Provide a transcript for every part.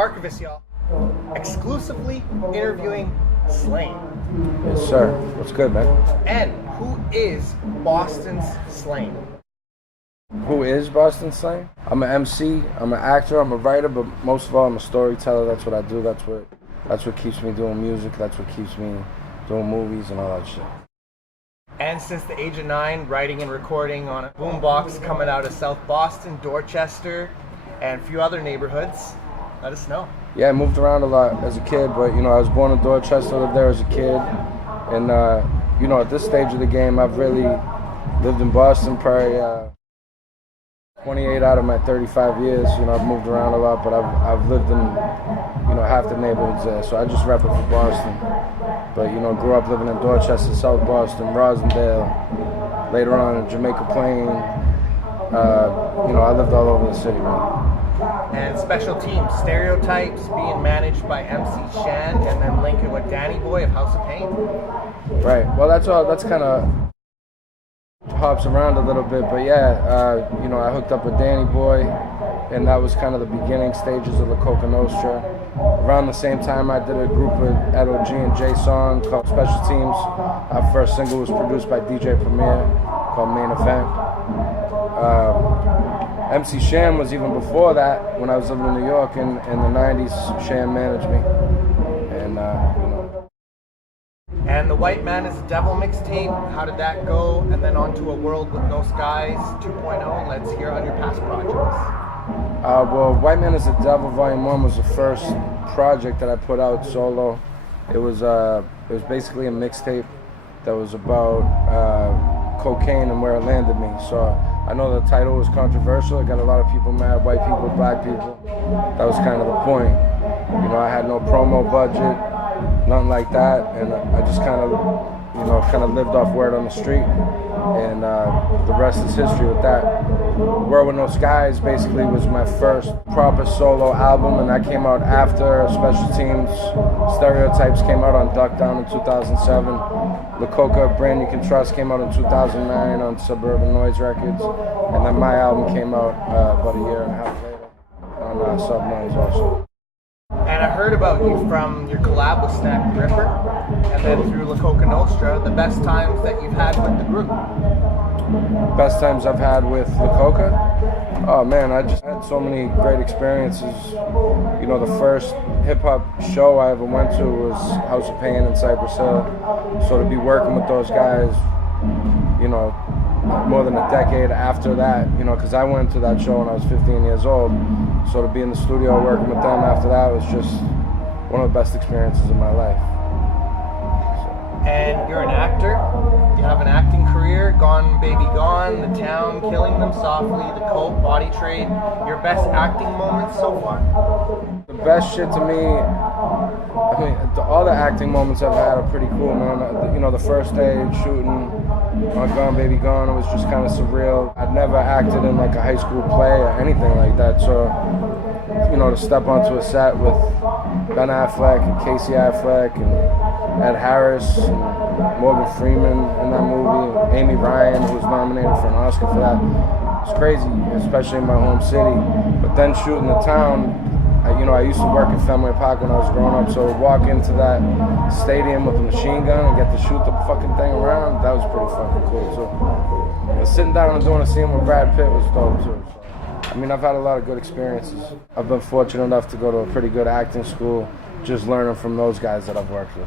archivist, y'all. Exclusively interviewing Slaine. Yes, sir. What's good, man? And who is Boston's Slaine? Who is Boston Slaine? I'm an MC, I'm an actor, I'm a writer, but most of all, I'm a storyteller. That's what I do. That's what keeps me doing music. That's what keeps me doing movies and all that shit. And since the age of 9, writing and recording on a boombox coming out of South Boston, Dorchester, and a few other neighborhoods. Let us know. Yeah, I moved around a lot as a kid, but I was born in Dorchester, lived there as a kid, and at this stage of the game, I've really lived in Boston probably 28 out of my 35 years. I've moved around a lot, but I've lived in half the neighborhoods there, so I just rep it for Boston. But grew up living in Dorchester, South Boston, Rosendale, later on in Jamaica Plain. I lived all over the city, man. And special teams, Stereotypes, being managed by MC Shan, and then linking with Danny Boy of House of Pain. Right. Well, that's kind of hops around a little bit, but yeah, I hooked up with Danny Boy, and that was kind of the beginning stages of the COKA NOSTRA. Around the same time, I did a group with Edo G and J song called Special Teams. Our first single was produced by DJ Premier called Main Event. MC Shan was even before that. When I was living in New York in the 90s, Shan managed me. And The White Man is a Devil mixtape. How did that go? And then on to A World with No Skies 2.0. Let's hear on your past projects. Well, White Man is a Devil Volume 1 was the first project that I put out solo. It was basically a mixtape that was about cocaine and where it landed me. So I know the title was controversial. It got a lot of people mad, white people, black people. That was kind of the point. I had no promo budget, nothing like that, and I just kind of lived off word on the street, and the rest is history with that. World with No Skies basically was my first proper solo album, and that came out after Special Teams. Stereotypes came out on Duck Down in 2007. The COKA Brand You Can Trust came out in 2009 on Suburban Noise Records, and then my album came out about a year and a half later on Sub Noise also. And I heard about you from your collab with Snack the Ripper, and then through La COKA NOSTRA, the best times that you've had with the group. Best times I've had with La COKA? Oh man, I just had so many great experiences. The first hip-hop show I ever went to was House of Pain in Cypress Hill. So to be working with those guys, more than a decade after that, because I went to that show when I was 15 years old. So to be in the studio working with them after that was just one of the best experiences of my life. And you're an actor. You have an acting career. Gone Baby Gone, The Town, Killing Them Softly, The Cult, Body Trade. Your best acting moments so far? The best shit to me, all the acting moments I've had are pretty cool, man. The first day shooting on Gone Baby Gone, it was just kind of surreal. I'd never acted in like a high school play or anything like that, so to step onto a set with Ben Affleck and Casey Affleck and Ed Harris and Morgan Freeman in that movie, and Amy Ryan, who was nominated for an Oscar for that. It's crazy, especially in my home city. But then shooting The Town, I used to work at Fenway Park when I was growing up, so to walk into that stadium with a machine gun and get to shoot the fucking thing around, that was pretty fucking cool too. Sitting down and doing a scene with Brad Pitt was dope too. I've had a lot of good experiences. I've been fortunate enough to go to a pretty good acting school, just learning from those guys that I've worked with.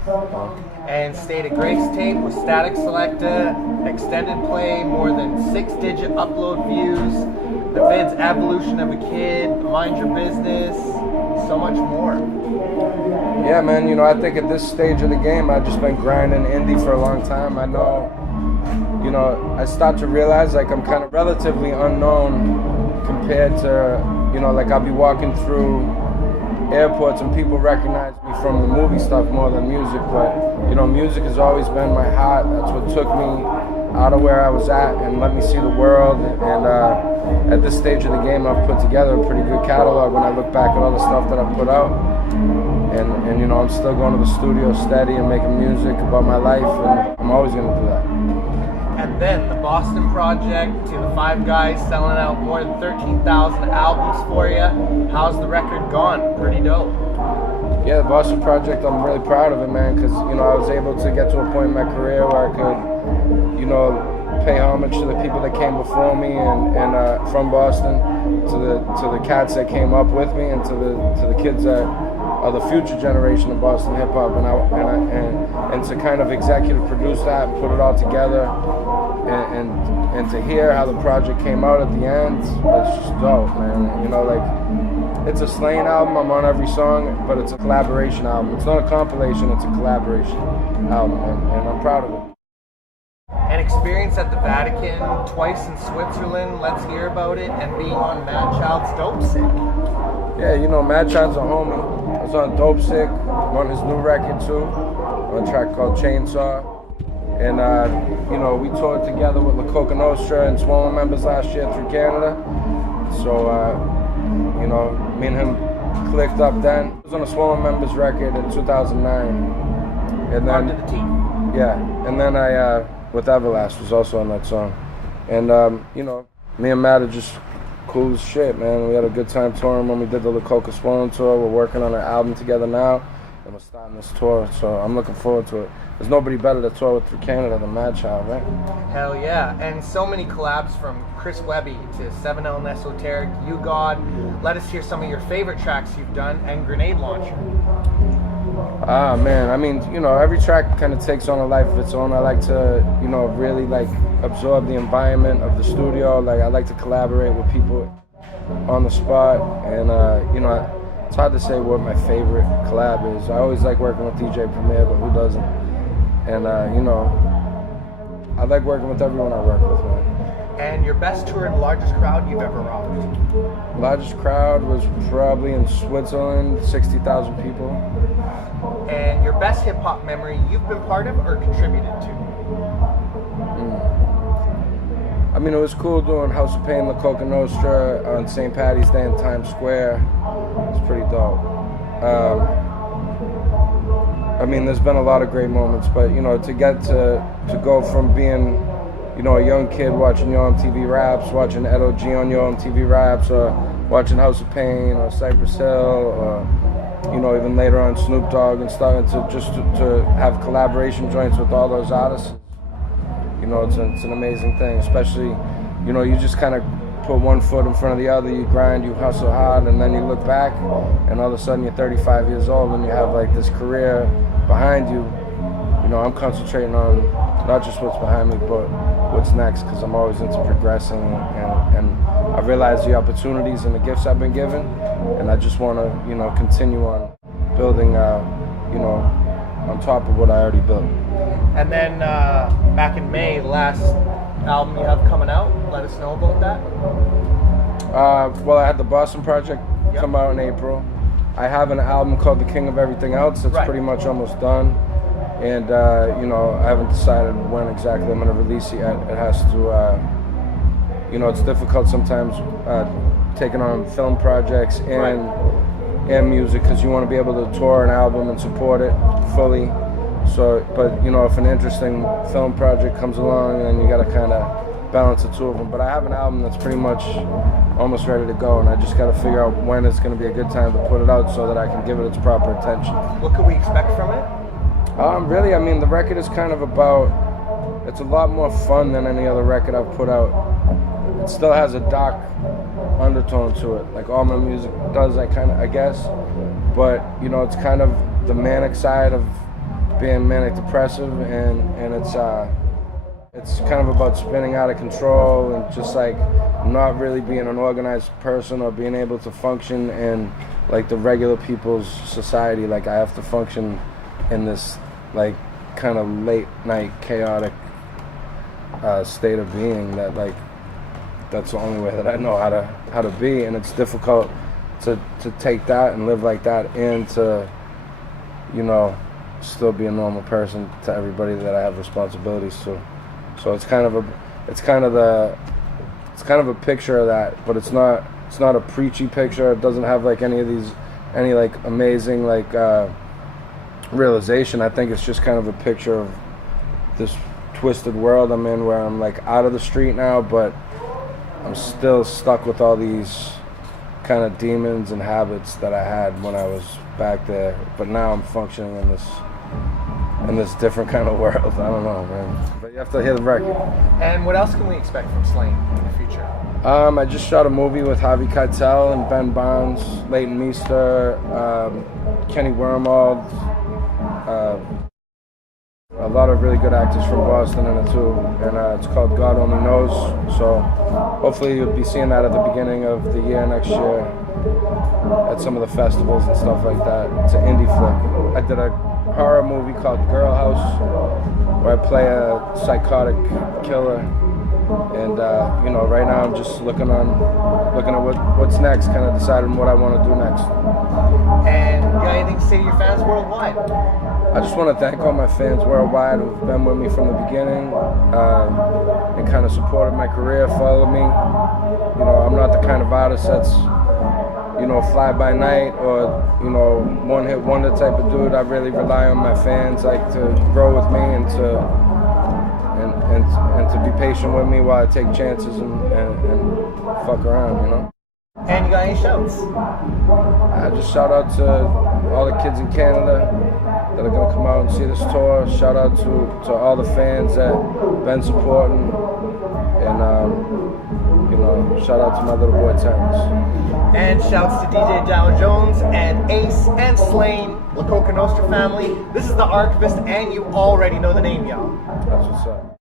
And State of Grace tape with Static Selecta, extended play, more than 6-digit upload views, the vid's Evolution of a Kid, Mind Your Business, so much more. Yeah, man, I think at this stage of the game, I've just been grinding indie for a long time. I know, I start to realize like I'm kind of relatively unknown compared to, I'll be walking through airports and people recognize me from the movie stuff more than music, but music has always been my heart. That's what took me out of where I was at and let me see the world, and at this stage of the game I've put together a pretty good catalog when I look back at all the stuff that I've put out, and I'm still going to the studio steady and making music about my life, and I'm always going to do that. And then the Boston Project to the Five Guys selling out more than 13,000 albums for you. How's the record gone? Pretty dope. Yeah, the Boston Project, I'm really proud of it, man, because, you know, I was able to get to a point in my career where I could, you know, pay homage to the people that came before me and from Boston, to the cats that came up with me, and to the kids that are the future generation of Boston hip hop, and to kind of executive produce that and put it all together, and to hear how the project came out at the end, it's just dope, man. You know, like, it's a Slaine album. I'm on every song, but it's a collaboration album. It's not a compilation, it's a collaboration album, and I'm proud of it. An experience at the Vatican, twice in Switzerland, let's hear about it, and being on Mad Child's Dope Sick. Yeah, you know, Mad Child's a homie. I was on Dope Sick, on his new record too, on a track called Chainsaw. And, you know, we toured together with the COKA NOSTRA and Swollen members last year through Canada. So, you know, me and him clicked up then. I was on a Swollen members record in 2009. And then, Under the teeth. Yeah, and then I, with Everlast, was also on that song. And, you know, me and Matt are just cool as shit, man. We had a good time touring when we did the Coca Swollen tour. We're working on an album together now, and we're starting this tour, so I'm looking forward to it. There's nobody better to tour with through Canada than Mad Child, right? Hell yeah, and so many collabs from Chris Webby to 7L and Esoteric, You God. Let us hear some of your favorite tracks you've done, and Grenade Launcher. Ah, man, I mean, you know, every track kind of takes on a life of its own. I like to, you know, really, like, absorb the environment of the studio. Like, I like to collaborate with people on the spot, and, you know, it's hard to say what my favorite collab is. I always like working with DJ Premier, but who doesn't? And, you know, I like working with everyone I work with, man. And your best tour and largest crowd you've ever rocked? Largest crowd was probably in Switzerland, 60,000 people. And your best hip-hop memory you've been part of or contributed to? I mean, it was cool doing House of Pain, the COKA Nostra on St. Patty's Day in Times Square. It was pretty dope. I mean, there's been a lot of great moments, but, you know, to get to go from being, you know, a young kid watching Yo MTV Raps, watching Ed O.G. on Yo MTV Raps, or watching House of Pain or Cypress Hill, or, you know, even later on Snoop Dogg, and starting to have collaboration joints with all those artists. You know, it's an amazing thing, especially, you know, you just kind of put one foot in front of the other, you grind, you hustle hard, and then you look back, and all of a sudden you're 35 years old and you have like this career behind you. You know, I'm concentrating on not just what's behind me, but what's next, because I'm always into progressing, and I realize the opportunities and the gifts I've been given, and I just want to, you know, continue on building, you know, on top of what I already built. And then back in May, the last album you have coming out, let us know about that. Well, I had the Boston Project come out in April. I have an album called The King of Everything Else that's pretty much almost done. And, you know, I haven't decided when exactly I'm going to release it yet. It has to, you know, it's difficult sometimes taking on film projects and music, because you want to be able to tour an album and support it fully. So, but, you know, if an interesting film project comes along, then you got to kind of balance the two of them. But I have an album that's pretty much almost ready to go, and I just got to figure out when it's going to be a good time to put it out so that I can give it its proper attention. What can we expect from it? Really, I mean, the record is kind of about, it's a lot more fun than any other record I've put out. It still has a dark undertone to it, like all my music does, I guess. But, you know, it's kind of the manic side of being manic depressive, and it's kind of about spinning out of control and just like not really being an organized person or being able to function in like the regular people's society. Like, I have to function in this like kind of late night chaotic state of being that, like, that's the only way that I know how to be, and it's difficult to take that and live like that and to, you know, still be a normal person to everybody that I have responsibilities to. So it's kind of a picture of that, but it's not a preachy picture. It doesn't have like any like amazing like realization. I think it's just kind of a picture of this twisted world I'm in where I'm like out of the street now, but I'm still stuck with all these kind of demons and habits that I had when I was back there. But now I'm functioning in this different kind of world. I don't know, man. But you have to hear the record. And what else can we expect from Slaine in the future? I just shot a movie with Javi Keitel and Ben Bonds, Leighton Meester, Kenny Wormald, a lot of really good actors from Boston in it too, and it's called God Only Knows. So hopefully you'll be seeing that at the beginning of the year next year at some of the festivals and stuff like that. It's an indie flick. I did a horror movie called Girl House where I play a psychotic killer, and you know, right now I'm just looking at what's next, kind of deciding what I want to do next. And you got anything to say to your fans worldwide? I just want to thank all my fans worldwide who've been with me from the beginning and kind of supported my career, followed me. You know, I'm not the kind of artist that's, you know, fly by night or, you know, one-hit wonder type of dude. I really rely on my fans, like, to grow with me and to be patient with me while I take chances and fuck around, you know. And you got any shouts? I just shout out to all the kids in Canada that are gonna come out and see this tour. Shout out to all the fans that been supporting, and you know, shout out to my little boy Terrence. And shouts to DJ Dow Jones and Ace and Slaine, the COKA Nostra family. This is the Archivist, and you already know the name, y'all. That's what's up.